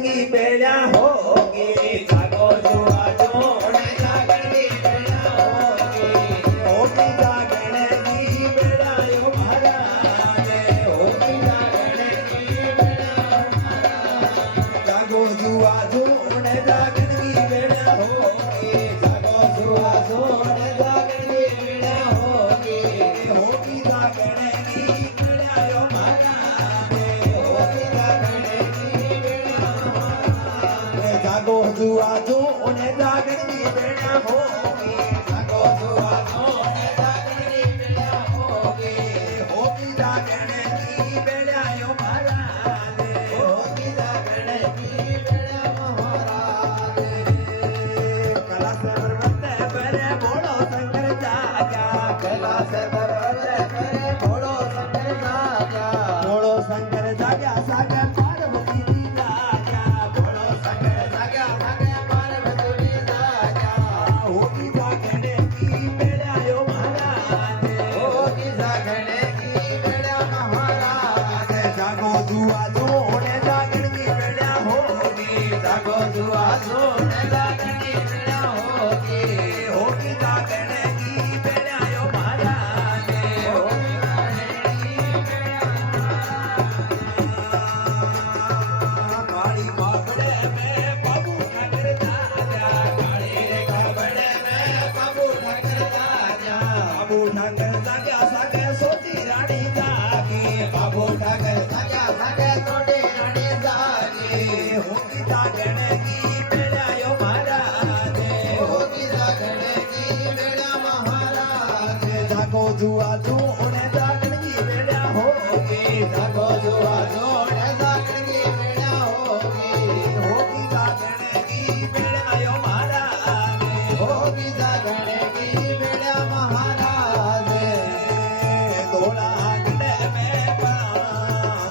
की बेड़ा होगी जागो जुआ जोड़ जागण की बेड़ा होगी जागण की बेड़ा यो महाराज होगी जागण की बेड़ा जागो जुआ जोड़ जागण की बेड़ा होगी जागो जुआ जोड़ जागण की बेड़ा होगी जागण की बेड़ा यो महाराज होगी जागण की जागो जुआ जोड़ जागण की बेड़ा होगी जागो जुआ जोड़ जागण की बेड़ा होगी जागण की बेड़ा यो महाराज होगी जागण की बेड़ा महाराज कैलाश पर्वत पर भोलो शंकर जागा कैलाश पर्वत पर भोलो शंकर जागा भोलो शंकर जागा सागा पार्वती जी जागा भोलो शंकर जागा सागा पार्वती जी जागा होगी जागण की बेड़ा यो महाराज होगी जागण की बेड़ा महाराज जागो जुआ जोड़ जागण की बेड़ा होगी जागो जुआ जोड़ जागण की बेड़ा होगी जागण की बेड़ा यो महाराज होगी जागण की बेड़ा काली बाबड़े में बाबू ठाकर राजा काली रे बाबड़े में बाबू ठाकर राजा बाबू ठाकर जागा सागे सोती रानी जागी बाबू ठाकर जागा सागे सोती रानी जागी होगी जागण की बेड़ा यो महाराज होगी जागण की बेड़ा महाराज जागो जुआ जोड़ जागण की बेड़ा होगी जागो जुआ जोड़ जागण की बेड़ा होगी जागण की बेड़ा यो महाराज होगी जागण की बेड़ा महाराज दोड़ा गड्ढे में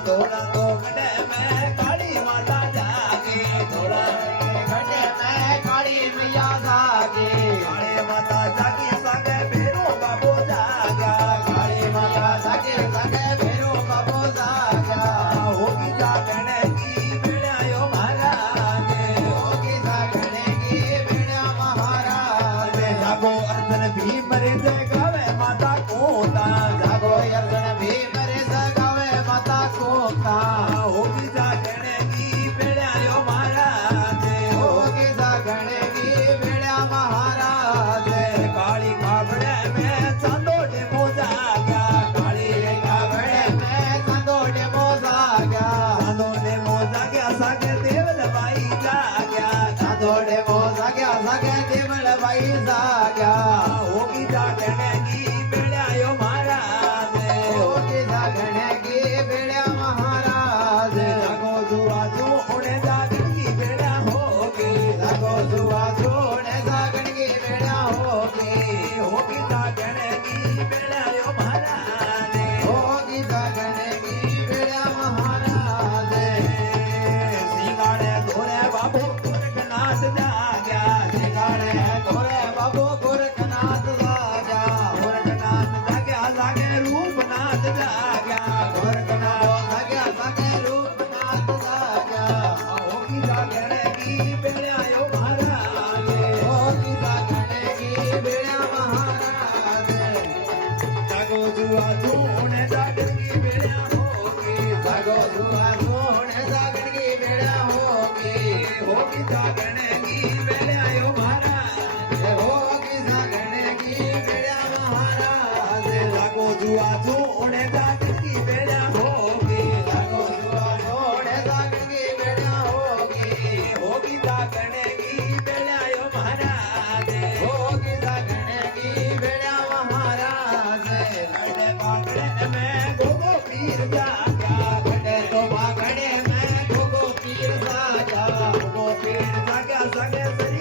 दोड़ा तो गड्ढे में काली माता जागे दोड़ा गड्ढे में काली मैया जागे काली माता जागे सागे भैरो बाबू जागा काली माता जागे सागे भैरो बाबू जागा होगी जागण की बेड़ा यो महाराज होगी जागण की बेड़ा महाराज जागो अर्जन भीम रे जगावे माता कोता जागो अर्जन भीम रे जगावे माता कोता होगी जागण की बेड़ा यो महाराज होगी जागण की बेड़ा महाराज काली कावड़े में चांदो डेमो जागा काली रे कावड़े में चांदो डेमो जागा चांदो डेमो जाग्या सागे देवल बाई जाग्या चांदो डेमो जाग्या सागे देवल बाई जाग्या होगी जागण की बेड़ा यो महाराज होगी जागण की बेड़ा महाराज जागो जुआ जोड़ जागण की बेड़ा होगी जागो जुआ जोड़ जागण की बेड़ा होगी जागण की बेड़ा यो महाराज होगी जागण की बेड़ा महाराज सिंगाड़े धोरे बाबू गोरखनाथ जाग्या सिंगाड़े धोरे बाबू गोरखनाथ जाग्या गोरखनाथ जाग्या जागे रूपनाथ जाग्या गोरखनाथ जाग्या जागे रूपनाथ जाग्या होगी जागण की बेड़ा यो महाराज होगी जागण की बेड़ा महाराज जागो जुआ जोड़ जागण की बेड़ा होगी जागो जुआ जोड़ जागण की बेड़ा होगी जागण की बेड़ा यो महाराज होगी जागण की बेड़ा महाराज जागो जुआ जोड़ जागण की बेड़ा होगी जागो जुआ जोड़ जागण की बेड़ा होगी जागण की बेड़ा यो महाराज होगी जागण की बेड़ा महाराज गड्ढे बागड़े में गोगो पीर जागा गड्ढे तो बागड़े में गोगो पीर जागा गोगो पीर जागा सगे सरी